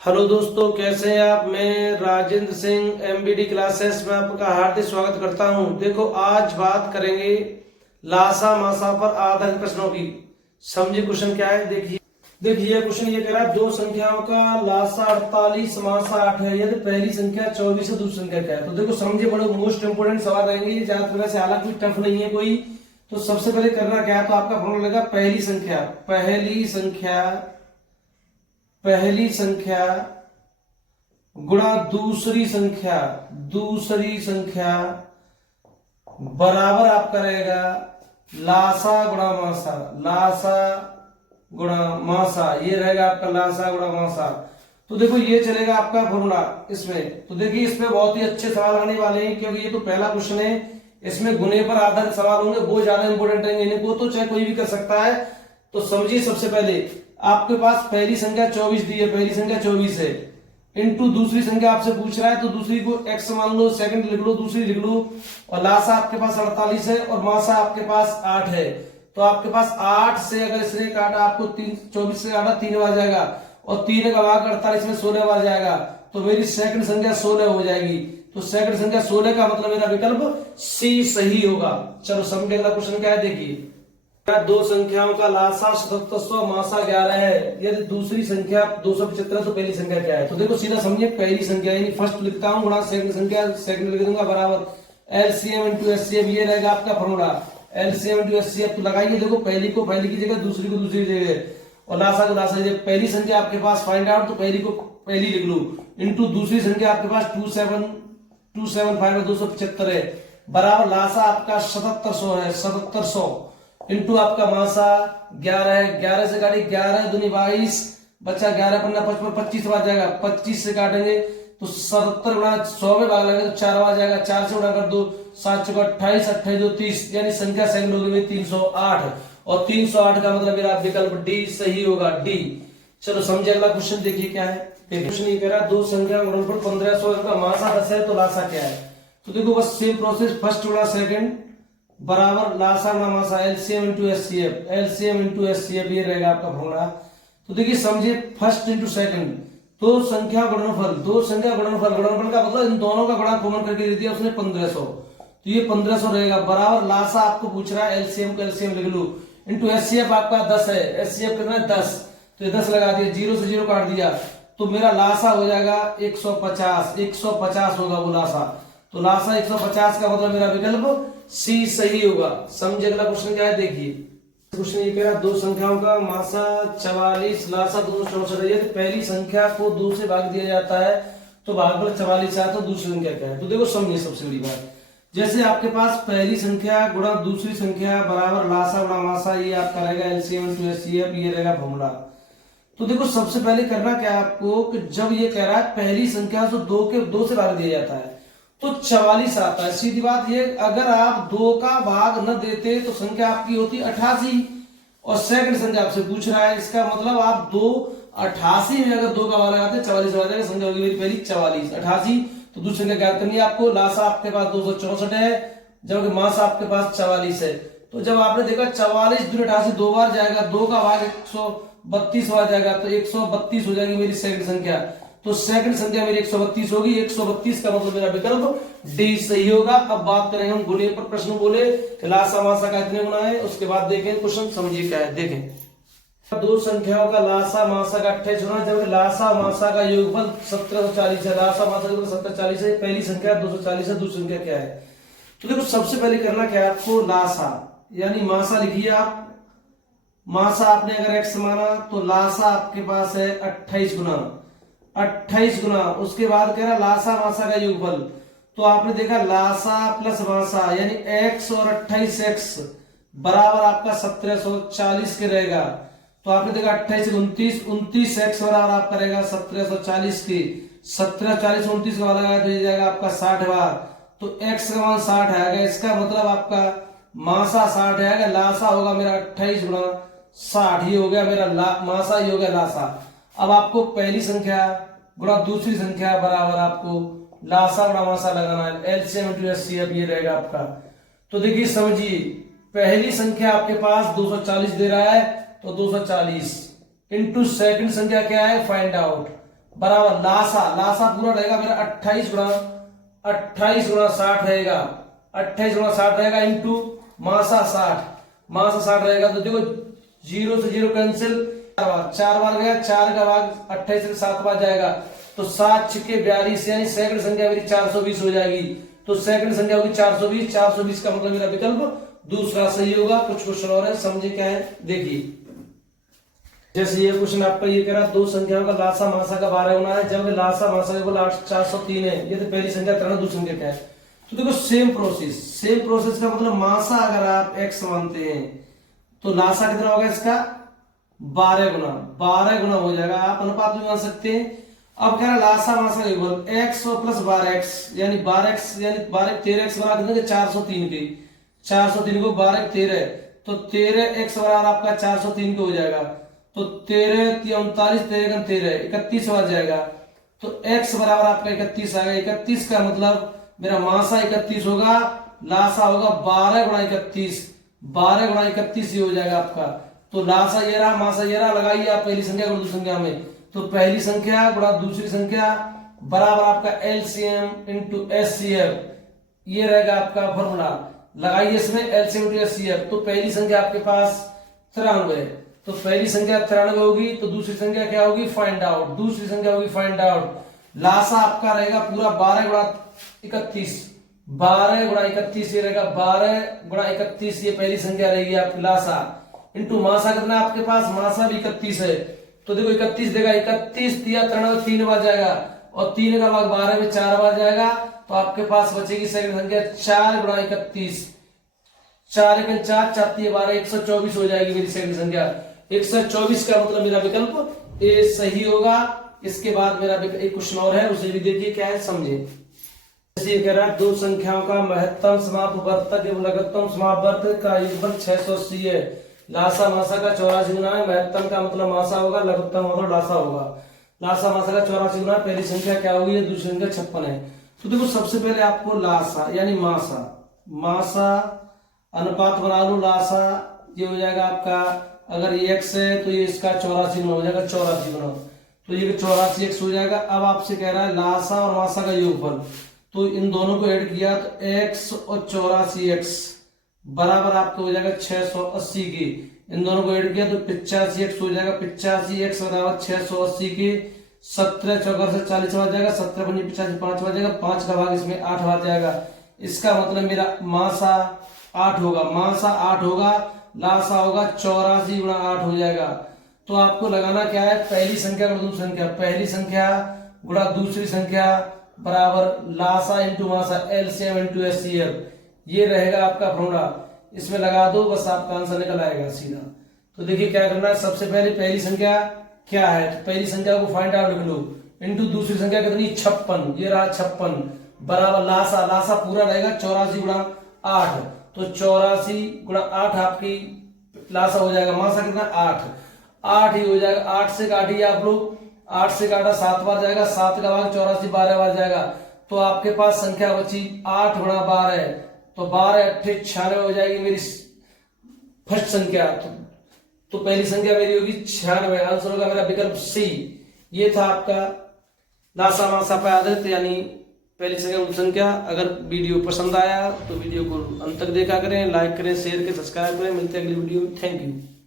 Hello दोस्तों, कैसे हैं आप। मैं राजेंद्र सिंह एमबीडी क्लासेस में आपका हार्दिक स्वागत करता हूं। देखो, आज बात करेंगे लासा मासा पर आधारित प्रश्नों की। समझिए क्वेश्चन क्या है। देखिए क्वेश्चन ये कह रहा है, दो संख्याओं का लासा 48 मासा 8 है, यदि पहली संख्या 24 है, दूसरी संख्या क्या है। तो देखो समझिए, बड़े मोस्ट इंपोर्टेंट सवाल रहेंगे ये, ज्यादा तरह से, हालांकि टफ नहीं है कोई। तो सबसे पहले करना क्या है, तो आपका फॉर्मूला लगा पहली संख्या गुणा दूसरी संख्या बराबर आपका रहेगा लासा गुणा मासा। ये रहेगा आपका लासा गुणा मासा। तो देखो ये चलेगा आपका फॉर्मूला इसमें। तो देखिए इसमें बहुत ही अच्छे सवाल आने वाले हैं, क्योंकि ये तो पहला क्वेश्चन है। इसमें गुणे पर आधारित सवाल होंगे, वो ज्यादा इंपोर्टेंट रहेंगे। इनको तो चाहे कोई भी कर सकता है। तो समझिए, सबसे पहले आपके पास पहली संख्या 24 दी है, पहली संख्या 24 है, इनटू दूसरी संख्या आपसे पूछ रहा है, तो दूसरी को x मान लो, सेकंड लिख लो, दूसरी लिख लो, और लासा आपके पास 48 है और मासा आपके पास 8 है। तो आपके पास 8 से अगर इसने काटा, आपको 24 से काटा 3 बार जाएगा, और 3 का भाग 48 में 16 बार जाएगा, तो मेरी सेकंड संख्या 16 हो जाएगी। तो सेकंड संख्या 16 का मतलब मेरा विकल्प सी सही होगा। चलो समझे, अगला क्वेश्चन क्या है। देखिए, दो संख्याओं का लासा 7700 मासा 11 है, यदि दूसरी संख्या 275 है, तो पहली संख्या क्या है। तो देखो सीधा समझिए, पहली संख्या यानी फर्स्ट लिखता हूं, गुणा सेकंड संख्या, सेकंड लिख दूंगा, बराबर एलसीएम इंटू एचसीएफ। ये रहेगा आपका फॉर्मूला, एलसीएम इंटू एचसीएफ। तो लगाइए, देखो पहली को पहली की जगह, दूसरी को दूसरी जगह, और लासा को लासा जगह। पहली संख्या आपके पास फाइंड आउट, तो पहली को पहली लिख लो, इंटू दूसरी संख्या आपके पास 275 275 है, बराबर लासा आपका 7700 है, 7700 इंटू आपका मासा 11 है। 11 से काटी, 11 दूनी 22, बच्चा 11 पन्ना 55, 25 बार जाएगा, 25 से काटेंगे तो 77 गुणा 100 में भाग लगेगा, तो 4 बार जाएगा, 4 से गुणा कर दो, 7 चौका 28, 28 दो 30, यानी संख्या सेकंड होगी 308, और 308 का मतलब मेरा विकल्प डी सही होगा, डी। चलो समझे, अगला क्वेश्चन देखिए क्या है। क्वेश्चन ये कह रहा है, दो संख्या गुणनफल 1500 का मासा 10 है, तो लासा क्या है। तो देखो बस सेम प्रोसेस, फर्स्ट गुणा सेकंड बराबर लासा गुणा मासा, एलसीएम इंटू एचसीएफ। ये रहेगा आपका फॉर्मूला। तो देखिए समझिए, फर्स्ट इंटू सेकंड, दो संख्या गुणनफल का मतलब इन दोनों का गुणा कॉमन करके दे दिया उसने 1500, तो ये 1500 रहेगा, बराबर लासा आपको पूछ रहा है, एलसीएम को एलसीएम लिख लो, इंटू एचसीएफ आपका 10 है, एचसीएफ कितना है 10, तो ये 10 लगा दिया, 0 से 0 काट दिया, तो मेरा लासा हो जाएगा 150 होगा वो लासा। तो लासा 150 का मतलब मेरा विकल्प सी सही होगा। समझे, अगला क्वेश्चन क्या है। देखिए क्वेश्चन ये कह रहा है, दो संख्याओं का मासा 44 लासा 264 है, तो पहली संख्या को 2 से भाग दिया जाता है, तो भागफल 44 आता है, तो दूसरी संख्या क्या है। तो देखो समझिए, सबसे बड़ी बात, जैसे आपके पास पहली संख्या गुणा दूसरी संख्या बराबर लासा गुणा मासा, ये आपका रहेगा एलसीएम इंटू एचसीएफ, ये रहेगा फॉर्मूला। तो देखो सबसे पहले करना क्या है आपको, कि जब ये कह रहा है पहली संख्या को 2 से भाग दिया जाता है, तो 44 आता है। सीधी बात ये, अगर आप 2 का भाग न देते तो संख्या आपकी होती 88, और सेकंड संख्या आपसे पूछ रहा है, इसका मतलब आप 88 में अगर 2 का भाग लगाते 44 आ जाएगा, संख्या होगी मेरी पहली 44, 88। तो दूसरी संख्या ज्ञात करनी है आपको, लासा आपके पास 264 है, जबकि मासा आपके पास 44 है। तो जब आपने देखा 44 दूनी 88 2 बार जाएगा, 2 का भाग 132 बार जाएगा, तो 132 हो जाएगी मेरी सेकंड संख्या। तो सेकंड संख्या मेरी 132 होगी, 132 का मतलब मेरा विकल्प डी सही होगा। अब बात करेंगे हम गुणे पर। प्रश्न बोले कि लासा मासा का इतने गुना है, उसके बाद देखें क्वेश्चन, समझिए क्या है। देखें, दो संख्याओं का लासा मासा का 28 गुना, जबकि लासा मासा का योगफल 1740 है, लासा मासा का 1740 है, पहली संख्या 240 है, दूसरी संख्या क्या है। तो देखो सबसे पहले करना क्या है आपको, लासा यानी मासा लिखिए आप। मासा आपने अगर x माना, तो लासा आपके पास है 28 गुना, उसके बाद कह रहा लासा मासा का योगफल, तो आपने देखा लासा प्लस मासा यानी x और 28x बराबर आपका 1740 के रहेगा। तो आपने देखा 28 29x बराबर आपका रहेगा 1740 की, 1740 29 का लगाया तो ये जाएगा आपका 60 बार, तो x का मान 60 आएगा, इसका मतलब आपका मासा 60 आएगा, लासा होगा मेरा 28 गुणा 60, ये हो गया मेरा मासा, ये हो गया लासा। अब आपको पहली संख्या गुणा दूसरी संख्या बराबर आपको लासा गुणा मासा लगाना है, एलसीएम इंटू एचसीएफ, ये रहेगा आपका। तो देखिए समझिए, पहली संख्या आपके पास 240 दे रहा है, तो 240 इंटू सेकंड संख्या क्या है, फाइंड आउट, बराबर लासा, लासा पूरा रहेगा मेरा 28 गुणा 60 रहेगा, 28 गुणा 60 रहेगा इंटू मासा 60, मासा 60 रहेगा। तो देखो 0 से 0 कैंसिल, 4 बार गया, 4 का भाग 28 से 7 बार जाएगा, तो 7 छिके 42 यानी सेकंड संख्या मेरी 420 हो जाएगी। तो सेकंड संख्या होगी 420, 420 का मतलब मेरा विकल्प दूसरा सही होगा। कुछ क्वेश्चन और है, समझे क्या है देखिए। जैसे ये क्वेश्चन आपका ये कह रहा है दो संख्याओं का लासा मासा का 12 गुना है, जब लासा मासा का 403 है, ये तो पहली संख्या करना, दूसरी संख्या क्या है। तो देखो सेम प्रोसेस का मतलब मासा अगर आप x मानते हैं तो लासा कितना होगा इसका 12 गुना हो जाएगा। आप अनुपात भी मान सकते हैं। अब कह रहा है लासा मासा का योग x प्लस 12x यानी 12x यानी 12 13x बराबर कितने 403 के, 403 को 12 13, तो 13x बराबर आपका 403 के हो जाएगा। तो 13 39 13 13 31 बार जाएगा, तो x बराबर आपका 31 आ गया। 31 का मतलब मेरा मासा 31 होगा, लासा होगा 12 गुणा 31, 12 गुणा 31 ये हो जाएगा आपका। तो लासा ये रहा, मासा ये रहा, लगाइए आप पहली संख्या को दूसरी संख्या में, तो पहली संख्या गुणा दूसरी संख्या बराबर आपका एलसीएम इंटू एचसीएफ, ये रहेगा आपका फॉर्मूला। लगाइए इसमें एलसीएम इंटू एचसीएफ, तो पहली संख्या आपके पास 93, तो पहली संख्या 93 होगी, तो दूसरी संख्या क्या होगी फाइंड आउट, दूसरी संख्या होगी फाइंड आउट। लासा आपका रहेगा पूरा 12 गुणा 31, 12 गुणा 31 ये रहेगा, 12 गुणा 31 ये पहली संख्या रहेगी आपकी लासा, इंटू मासा कितना आपके पास, मासा भी 31 है, तो देखो 31 देगा, 31 दिया 93 3 बार जाएगा, और 3 का भाग 12 में 4 बार जाएगा, तो आपके पास बचेगी सेकंड संख्या 4 गुणा 31, 4 1 4 4 3 12 124 हो जाएगी मेरी सेकंड संख्या। 124 का मतलब मेरा विकल्प ए सही होगा। इसके बाद मेरा एक क्वेश्चन और है, उसे भी देखिए क्या है समझे। जैसे ये कह रहा है दो संख्याओं का महत्तम समापवर्तक एवं लघुत्तम समापवर्तक का योगफल 680 है। लासा मासा का 84 गुना है, महत्तम का मतलब मासा होगा, लघुत्तम मतलब लासा होगा। लासा मासा का 84 गुना, पहली संख्या क्या होगी, दूसरी संख्या 56 है। तो देखो सबसे पहले आपको लासा यानी मासा अनुपात बना लो, लासा ये हो जाएगा आपका, अगर ये x है तो ये इसका 84 गुना हो जाएगा, 84 गुना, तो ये 84x हो जाएगा। अब आपसे कह रहा है लासा और मासा का योगफल, तो इन दोनों को ऐड किया तो x और 84x बराबर आपको हो जाएगा 680 की, इन दोनों को ऐड किया तो 85x हो जाएगा, 85x बराबर 680 की, 17 चौका से 40 बार जाएगा, 17 पंजे 85 5 बार जाएगा, 5 का भाग इसमें 8 बार जाएगा। इसका मतलब मेरा मासा 8 होगा, मासा 8 होगा, लासा होगा 84 गुणा 8 हो जाएगा। तो आपको लगाना क्या है, पहली संख्या गुणा दूसरी संख्या, पहली संख्या गुणा दूसरी संख्या बराबर लासा इंटू मासा एलसीएम इंटू एचसीएफ, ये रहेगा आपका फॉर्मूला। इसमें लगा दो, बस आपका आंसर निकल आएगा सीधा। तो देखिए क्या करना है, सबसे पहले पहली संख्या क्या है, तो पहली संख्या को फाइंड आउट लिख लो, इंटू दूसरी संख्या कितनी 56, ये रहा 56 बराबर लासा, लासा पूरा रहेगा 84 गुणा 8, तो 84 गुणा 8 आपकी लासा हो जाएगा, मासा कितना 8 ही हो जाएगा। 8 से काटिए आप लोग, 8 से काटा 7 बार जाएगा, 7 का भाग 84 12 बार जाएगा, तो आपके पास संख्या बची 8 गुणा 12, तो 12 8 96 हो जाएगी मेरी फर्स्ट संख्या। तो पहली संख्या मेरी होगी 96, आंसर होगा मेरा विकल्प सी। ये था आपका लासा मासा पर आधारित यानी पहली संख्या। अगर वीडियो पसंद आया तो वीडियो को अंत तक देखा करें, लाइक करें, शेयर करें, सब्सक्राइब करें। मिलते हैं अगली वीडियो में। Thank you.